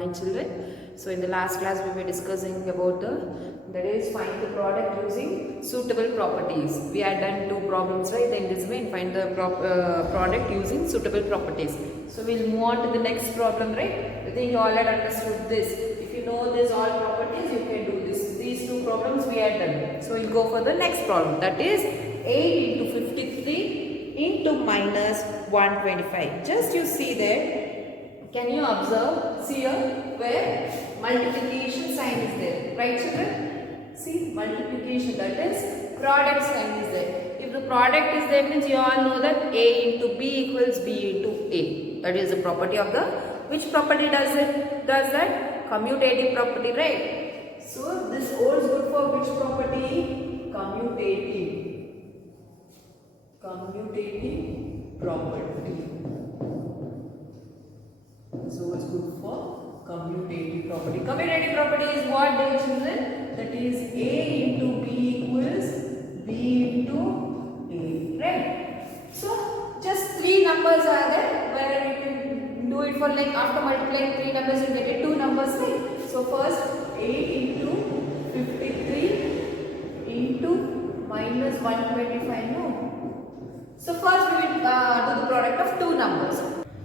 Children. So in the last class we were discussing about that is find the product using suitable properties. We had done two problems, right? In this way, find the product using suitable properties. So we'll move on to the next problem, right? I think you all had understood this. If you know this all properties, you can do this. These two problems we had done. So we'll go for the next problem. That is 8 into 53 into minus 125. Just you see there. Can you observe? See here where multiplication sign is there, right children? See multiplication, that is product sign is there. If the product is there means you all know that A into B equals B into A. That is the property of the, which property does it? Does that? Commutative property, right? So this holds good for which property? Commutative. Commutative property. So it's good for commutative property. Commutative property is what, dear children? That is A into B equals B into A, right? So just three numbers are there where you can do it for like after multiplying three numbers you get it two numbers, right? So first 8 into 53 into minus 125, no? So first we will do the product of two numbers.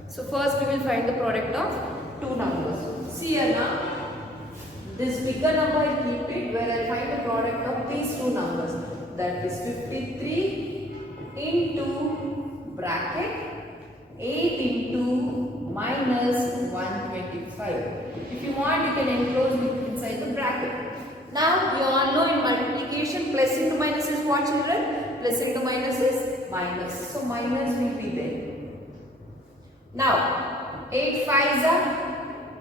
So first we will find the product of two numbers. See here now, this bigger number I keep it where I find the product of these two numbers. That is 53 into bracket 8 into minus 125. If you want, you can enclose it inside the bracket. Now you all know in multiplication plus into minus is what, children? Plus into minus is minus. So minus will be there. Now, 8 5s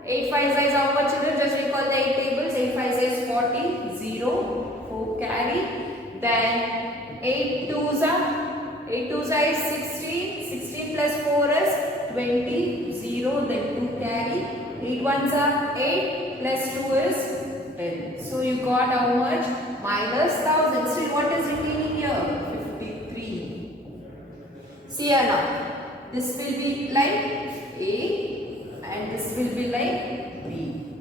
is how much, children? Just recall the 8 tables. 8 5s is 40, 0, 4 carry. Then 8 2s is 16, 16 plus 4 is 20, 0, then 2 carry. 8 1s are 8 plus 2 is 10. So you got how much? Minus 1000. See what is remaining here? 53. See here now. This will be like A and this will be like B.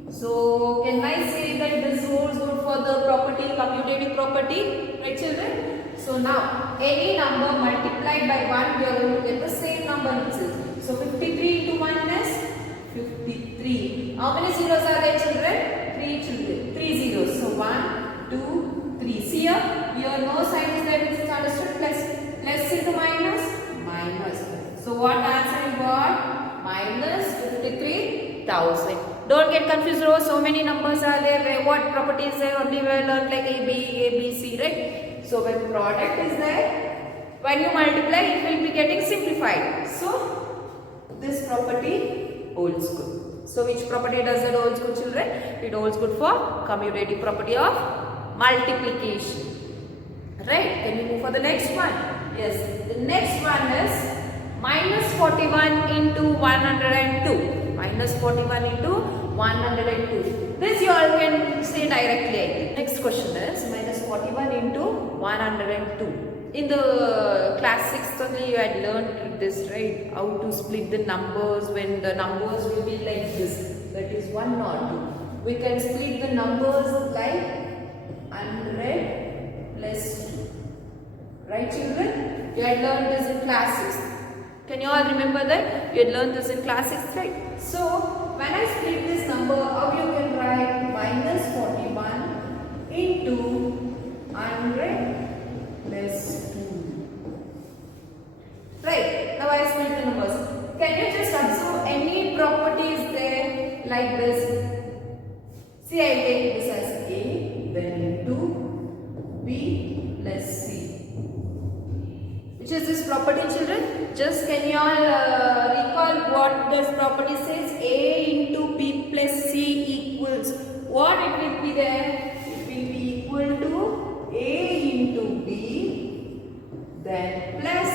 So can I say that this holds good for the property, commutative property, right children? So now any number multiplied by 1 we are going to get the same number itself. So 53 into 1 is 53. How many zeros are there, children? 3 children. 3 zeros. So 1, 2, 3. See here no sign is there, which is understood. Plus into minus, minus. So what answer you got? Minus 53,000. Don't get confused. So many numbers are there. What property is there? Only we learned like A, B, C, right? So when product is there, when you multiply, it will be getting simplified. So this property holds good. So which property does it holds good, children? It holds good for commutative property of multiplication. Right? Can we move for the next one? Yes. The next one is minus 41 into 102. Minus 41 into 102. This you all can say directly. Next question is minus 41 into 102. In the class 6th only you had learned this, right? How to split the numbers when the numbers will be like this. That is 1 or 2. We can split the numbers like 100 plus 2. Right children? You had learned this in class 6th. Can you all remember that? You had learned this in class 6, right? So, when I split this number, how you can write minus 41 into 100 plus 2. Right? Now I split the numbers. Can you just observe any properties there like this? See, I take this as A, then into B plus C. Which is this property, children? Just can you all recall what this property says? A into B plus C equals what it will be there? It will be equal to A into B, then plus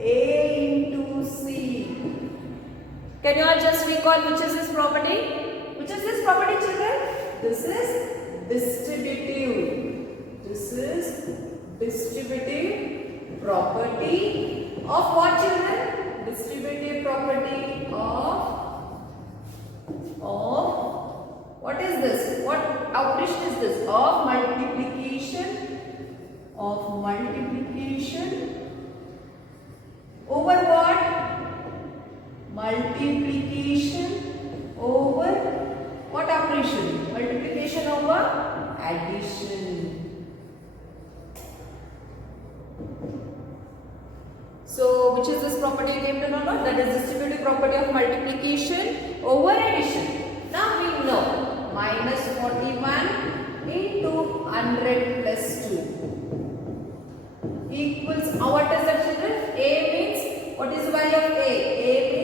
A into C. Can you all just recall which is this property? Which is this property, children? This is distributive. This is distributive property of what, children? Distributive property of of, what is this? What operation is this? Of multiplication over what? Multiplication over what operation? Multiplication over addition. So, which is this property you came to know? That is distributive property of multiplication over addition. Now we know minus 41 into 100 plus 2 equals, what is that, children? A means, what is the value of A? A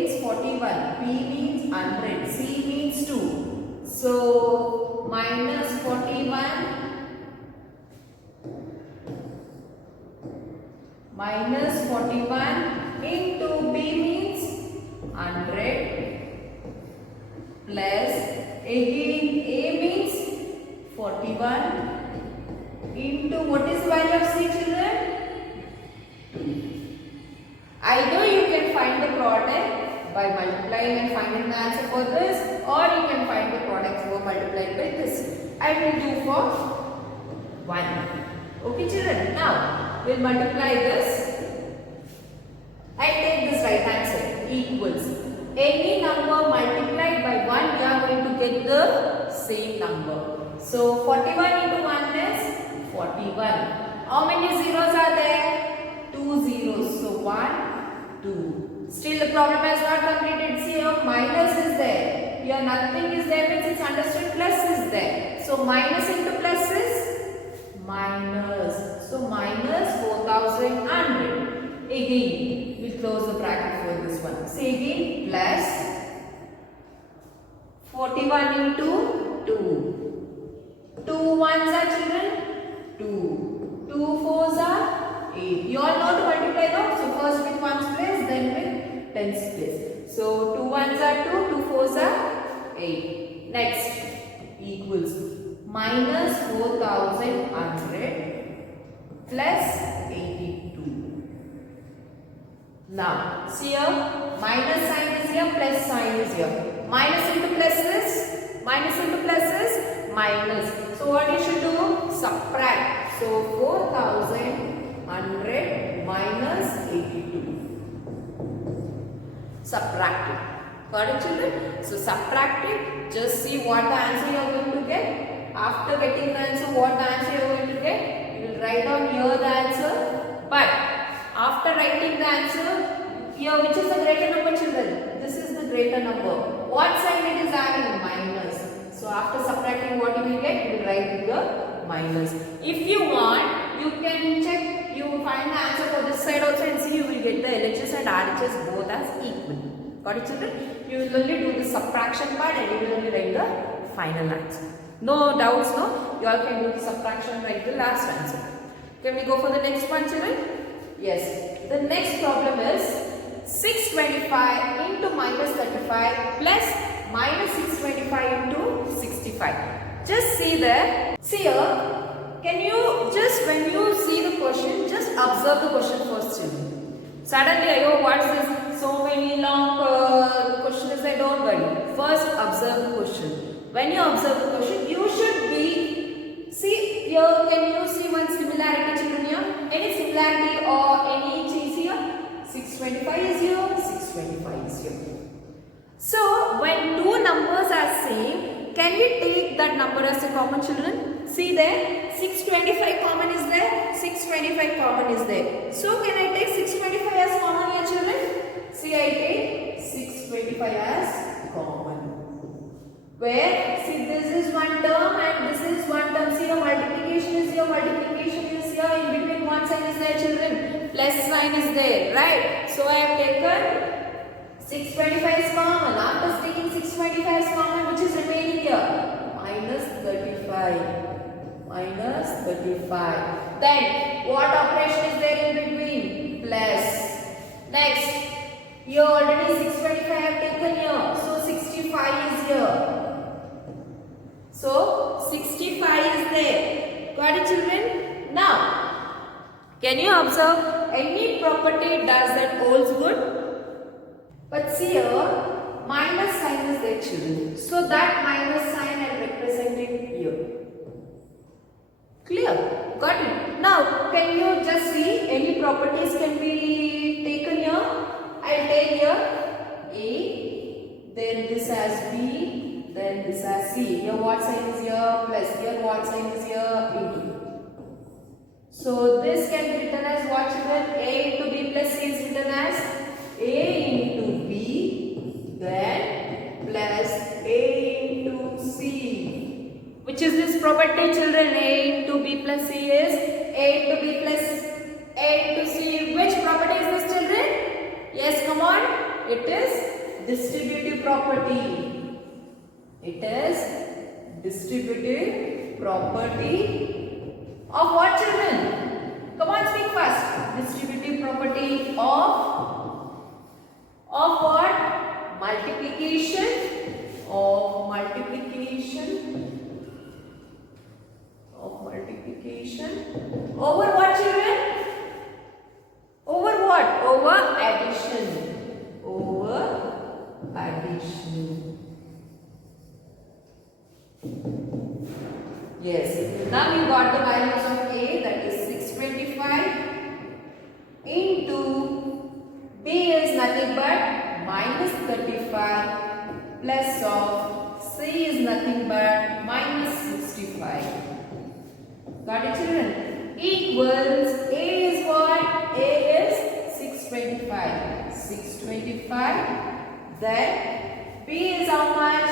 means 41, B means 100, C means 2. So, minus 41 into B means 100 plus, again A means 41 into, what is the value of C, children? Either you can find the product by multiplying and finding the answer for this, or you can find the product for multiplying by this. I will do for 1. Okay, children. Now we'll multiply this. I take this right hand side equals any number multiplied by 1, we are going to get the same number. So 41 into 1 is 41. How many zeros are there? 2 zeros. So 1, 2. Still the problem has not completed. See, here minus is there. Here nothing is there, means it's understood plus is there. So minus into plus is minus. So minus 4100. Again, we'll close the bracket for this one. Say again, plus 41 into 2. 2 ones are, children? 2. 2 fours are 8. You all know to multiply, no? So first with 1's place, then with 10's place. So 2 ones are 2, 2 fours are 8. Next, equals minus 4100 plus 82. Now, see here, minus sign is here, plus sign is here. Minus into plus is minus. So what you should do? Subtract. So 4100 minus 82. Subtract it. Got it, children? So subtract it. Just see what the answer you are going to get. After getting the answer, what the answer you are going to get? You will write down here the answer. But after writing the answer, here which is the greater number, children? This is the greater number. What sign it is having? Minus. So after subtracting, what you will get? You will write the minus. If you want, you can check, you find the answer for this side also and see you will get the LHS and RHS both as equal. Got it, children? You will only do the subtraction part and you will only write the final answer. No doubts, no? You all can do the subtraction and write the last answer. Can we go for the next one, children? Yes. The next problem is 625 into minus 35 plus minus 625 into 65. Just see there. See here. Can you just, when you see the question, just observe the question first, children. Suddenly, oh, what's this? So many long questions. I don't worry. First, observe the question. When you observe the question, you should be. See here. Can you see one similarity, children? Here, any similarity or any change here? 625 is here. 625 is here. So, when two numbers are same, can we take that number as a common, children? See there, 625 common is there, 625 common is there. So, can I take 625 as common here, children? See, I take 625 as common. Where, see, this is one term and this is one term. See, your multiplication is here, multiplication is here. In between, one sign is there, children. Plus sign is there, right? So, I have taken 625 is common. After taking 625 as common, which is remaining here? Minus 35. Minus 35. Then, what operation is there in between? Plus. Next, here already 625 I have taken here. So, 65 is here. So, 65 is there. Got it, children? Now, can you observe any property does that holds good? But see here, minus sign is there, children. So that minus sign I represent it here. Clear? Got it? Now, can you just see any properties can be taken here? I'll take here A, then this as B, then this as C. Here what sign is here? Plus. Here what sign is here? Into. So this can be written as what, children? A into B plus C is written as A into B, then plus A into C. Which is this property, children? A into B plus C is A into B plus A into C. Which property is this, children? Yes, come on. It is distributive property. It is distributive property of what, children? Come on, speak fast. Distributive property of what? Multiplication. Of multiplication. Of multiplication. Over what, children? Over what? Over addition. Over addition. Yes. Now you got the values of A, that is 625, into B is nothing but minus 35, plus of C is nothing but minus 65. Got it, children? Equals A is what? A is 625. 625. Then B is how much?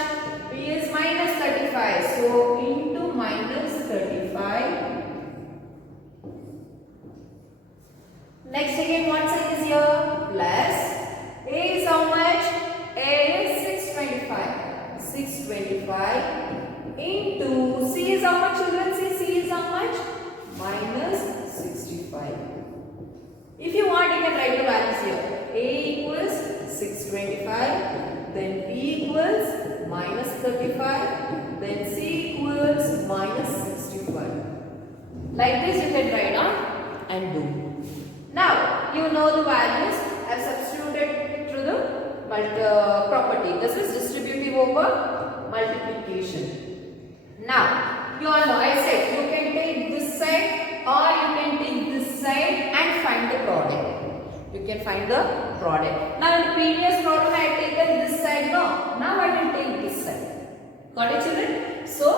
B is minus 35. So into minus 35. Next again what sign is here? Plus. A is how much? A is 625. 625 into C is how much, children? C is how much? Minus 65. If you want, you can write the values here. A equals 625, then B equals minus 35, then C equals minus 65. Like this you can write down and do. Now, you know the values. I have substituted through the property. This is distributive over multiplication. Now, you all know, I said you can take this side or you can take this side and find the product. You can find the product. Now, in the previous problem I had taken this side. No, now I will take this side. Got it, children? So,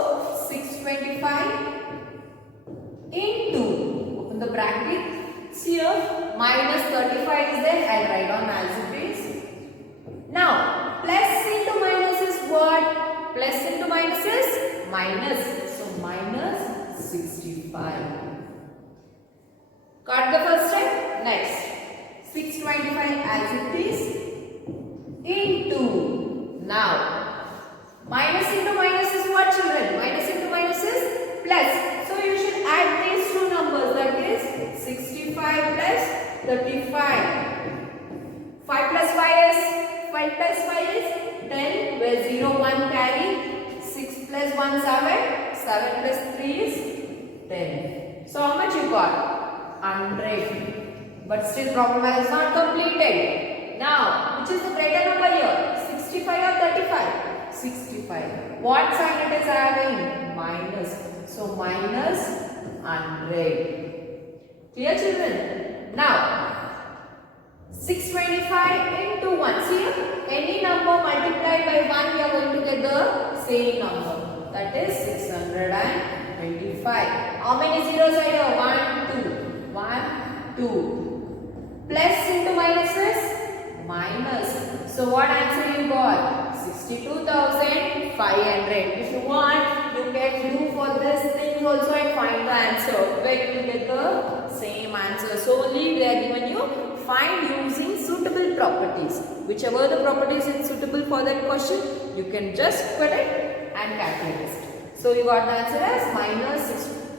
625 into, open the bracket. Here, minus 35 is there. I'll write on algebraic. Now, plus into minus is what? Plus into minus is minus. So, minus 65. Got the first step? Next, 625 algebraic into. Now, minus into minus is what, children? Minus into minus is plus. So, you should add these two numbers, that is 65 plus 35. 5 plus 5 is 5 plus 5 is 10, where 0 1 carry. 6 plus 1 7, 7 plus 3 is 10. So how much you got? 100. But still problem is not completed. Now, which is the greater number here? 65 or 35? 65. What sign it is having? Minus. So minus 100. Clear, children? Now, 625 into 1. See, any number multiplied by 1, we are going to get the same number. That is 625. How many zeros are here? 1, 2. 1, 2. Plus into minus is minus. So, what answer you got? 62,500. If you want, you can do for this thing also and find the answer. Where you will get the same answer. So only they are given you find using suitable properties. Whichever the properties is suitable for that question, you can just put it and calculate it. So you got the answer as minus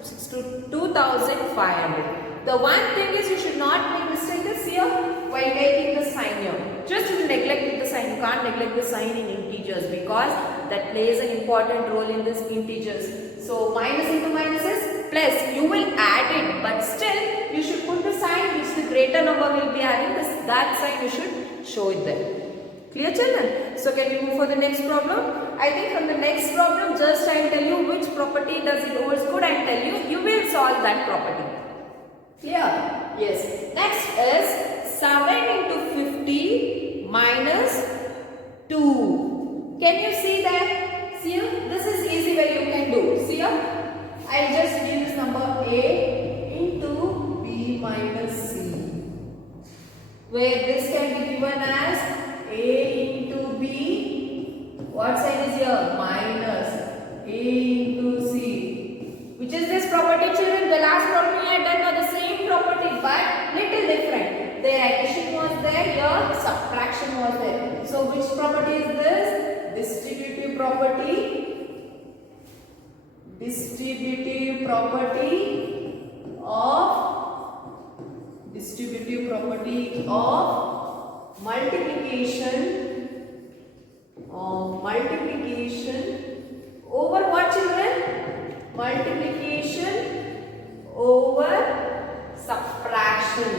62,500. The one thing is you should not make mistakes here while taking the sign here. Just you neglect the sign. You can't neglect the sign in integers because that plays an important role in this integers. So minus into minus is plus. You will add it, but still you should put the sign which the greater number will be having. That sign you should show it there. Clear children? So can we move for the next problem? I think from the next problem just I will tell you which property does it holds good and tell you, you will solve that property. Clear? Yes. Next is 7 into 50 minus 2. Can you see that? See here? This is easy way you can do. See here? I will just give this number A into B minus C. Where this can be given as A into B. What sign is here? Minus A into C. Which is this property, children? The last property I had done was the same property but little different. Their addition was there, here subtraction was there. So which property is this? Distributive property. Distributive property of multiplication over what, children? Multiplication over subtraction.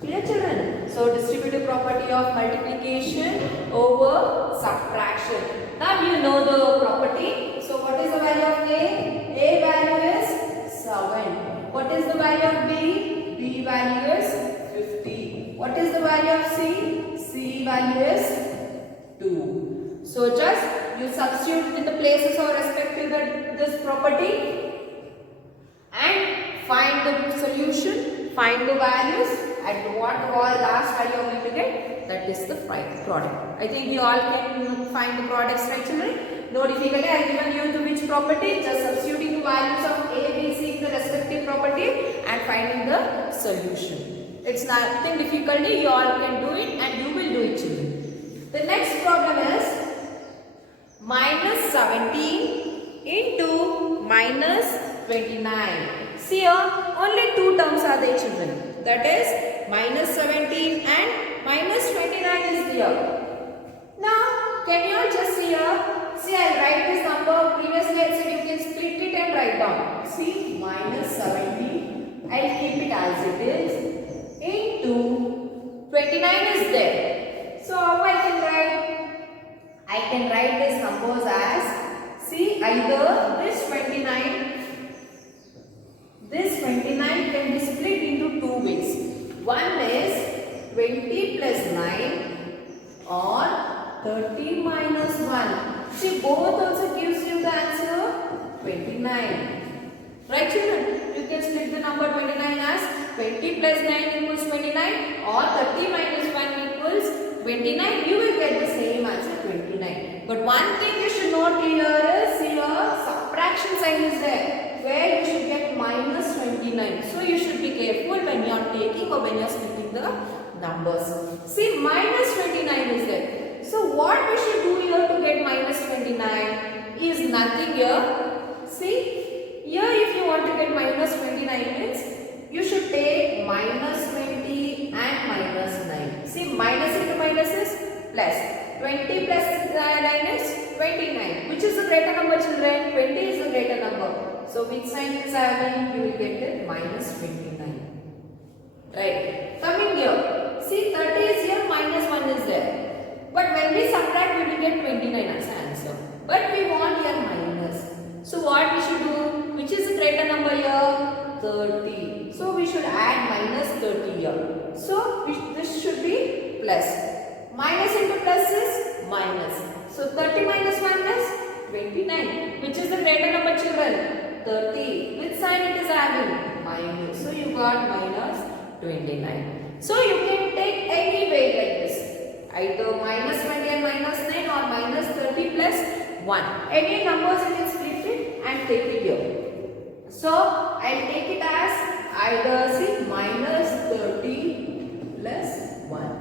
Clear, children? So distributive property of multiplication over subtraction. Now you know the property. So what is the value of A? A value is 7. What is the value of B? B value is 50. What is the value of C? C value is 2. So just you substitute in the places of respective this property and find the solution, find the values, and what last value you are going to get, that is the product. I think you all can find the products, right, children? No difficulty. I have given you to which property, just substituting the values of A, B, C in the respective property and finding the solution. It's nothing difficulty, you all can do it and you will do it, children. The next problem is minus 17 into minus 29. See here, only two terms are there, children. That is minus 17 and minus 29 is there. Now, can you all just see here? See, I will write this number. Previously, I said you can split it and write down. See, minus 17. I will keep it as it is. Into 29 is there. So, how I can write? I can write these numbers as, see, either this 29 can be split into two ways. One is 20 plus 9 or 30 minus 1. See, both also gives you the answer 29. Right, children? You can split the number 29 as 20 plus 9 equals 29 or 30 minus 1 equals 29. You will get the same answer 29. But one thing you should note here is, here subtraction sign is there, where you should get minus 29. So you should be careful when you are taking or when you are splitting the numbers. See, minus 29 is there. So what we should do here to get minus 29 is nothing here. See, here if you want to get minus 29 means you should take minus 20 and minus 9. See, minus into minus is plus. 20 plus 9 is 29. Which is the greater number, children? 20 is the greater number. So which sign is having? You will get the minus 29. Right. Coming here. See, 30 is here, minus 1 is there. But when we subtract, we will get 29 as answer. But we want here minus. So what we should do? Which is the greater number here? 30. So we should add minus 30 here. So this should be plus. Minus into plus is minus. So 30 minus 1 is 29. Which is the greater number, children? 30. Which sign it is having? Minus. So you got minus 29. So you can take any way like this. Either minus 20 and minus 9 or minus 30 plus 1. Any numbers you can split it and take it here. So I will take it as either, see, minus 30 plus 1.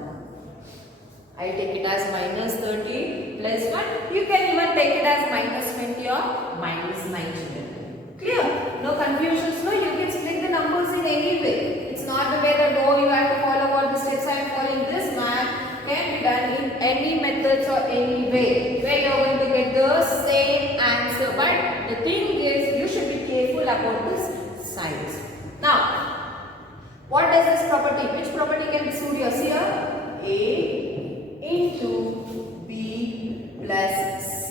I take it as minus 30 plus 1. You can even take it as minus 20 or minus 19. Clear? No confusions, no? You can split the numbers in any way. It's not the way that, oh, you have to follow all the steps I am following. This math can be done in any methods or any way where you are going to get the same answer. But the thing is, you should be careful about this signs. Now, What does this property? Which property can be suit here? See here, A into B plus C.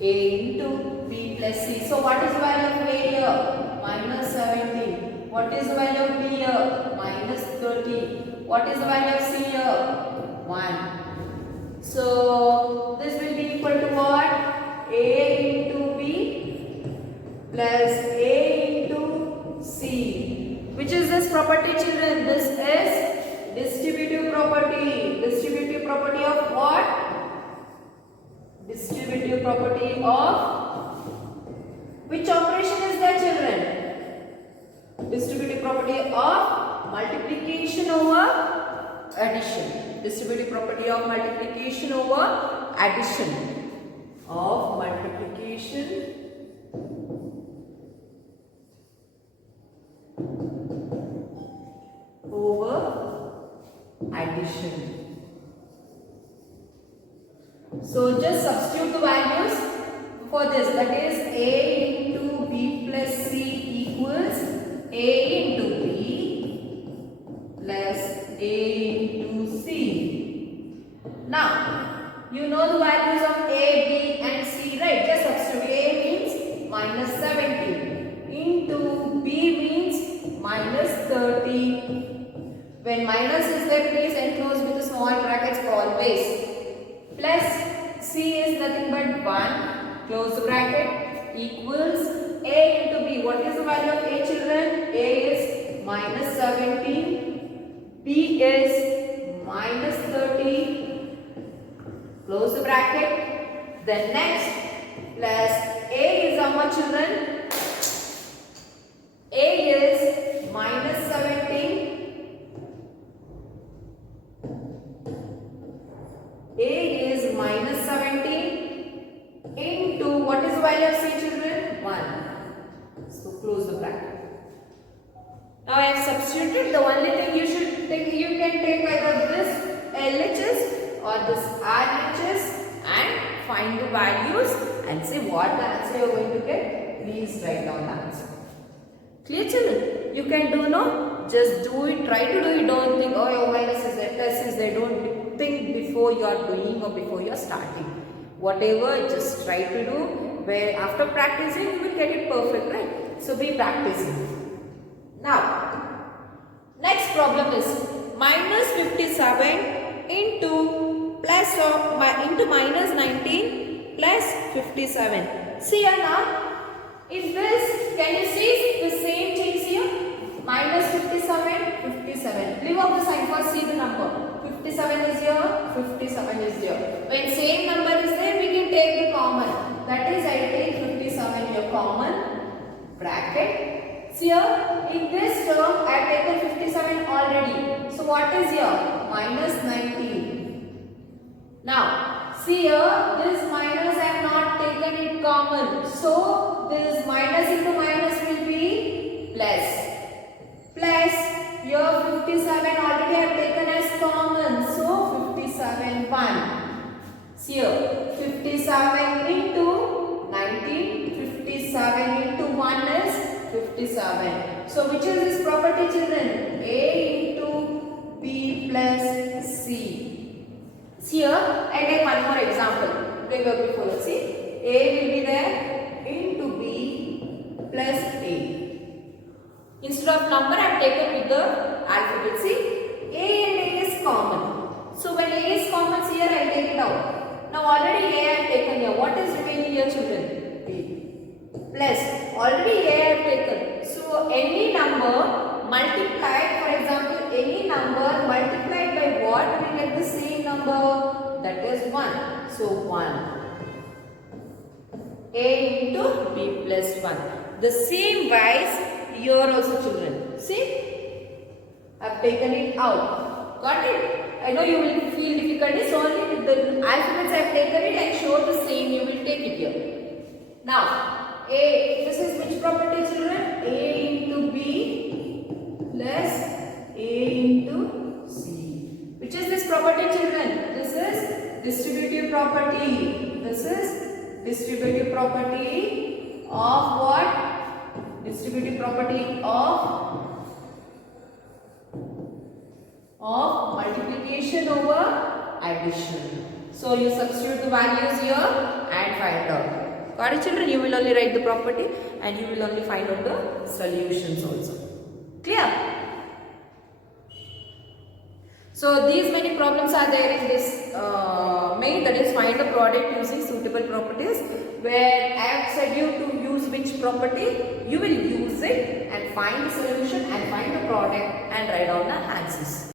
A into B plus C. So what is the value of A here? Minus 17. What is the value of B here? Minus 30. What is the value of C here? 1. So this will be equal to what? A into B plus A into C. Which is this property, children? This is distributive property. Distributive property of what? Distributive property of which operation is that, children? Distributive property of multiplication over addition. Distributive property of multiplication over addition. Of multiplication over addition. So just substitute the values for this, that is A into B plus C equals A into B plus A into C. Now you know the values of A, B and C, right? Just substitute. A means minus 70 into B means minus 30. When minus is there, please enclose with the small brackets always. Plus C is nothing but 1, close the bracket, equals A into B. What is the value of A, children? A is minus 17, B is minus 30, close the bracket. Then next, plus A is how much, children? A is minus 17. A is minus 17 into what is the value of C, children? 1. So close the bracket. Now I have substituted. The only thing you should take, you can take either this LHS or this RHS and find the values and see what the answer you are going to get. Please write down the answer. Clear, children? You can do no? Just do it. Try to do it. Don't think, oh, your minus is there, plus is there. Don't think before you are doing or before you are starting. Whatever, just try to do. Where after practicing, you will get it perfect, right? So be practicing. Now, next problem is minus 57 into plus of into minus 19 plus 57. See here now. If this, can you see the same things here? Minus 57, 57. Leave off the sign first, see the number. 57 is here, 57 is here. When same number is there, we can take the common. That is, I take 57 here common, bracket. See here, in this term, I have taken 57 already. So what is here? Minus 19. Now, see here, this minus I have not taken it common. So, this minus into minus will be plus. Plus, here 57 already I have taken as common. So, 57 1. See here, 57 into 19. 57 into 1 is 57. So, which is this property, children? A into B plus C. See here, I take one more example. Bring up before you see. A will be there into B plus A. Instead of number, I have taken with the alphabet. See, A and A is common. So when A is common, here I will take it out. Now already A I have taken here. What is remaining here, children? B. Plus, already A I have taken. So any number multiplied, for example, any number multiplied by what, we get the same number, that is 1. So 1. A into B plus 1. The same wise here also, children. See? I have taken it out. Got it? I know you will feel difficulty. So only with the alphabets I have taken it and showed the same. You will take it here. Now, A. This is which property, children? A into B plus A into C. Which is this property, children? This is distributive property. This is distributive property of what? Distributive property of of multiplication over addition. So you substitute the values here and find out. Got it, children? You will only write the property and you will only find out the solutions also. Clear? So these many problems are there in this main, that is find the product using suitable properties, where I have said you to use which property, you will use it and find the solution and find the product and write down the answers.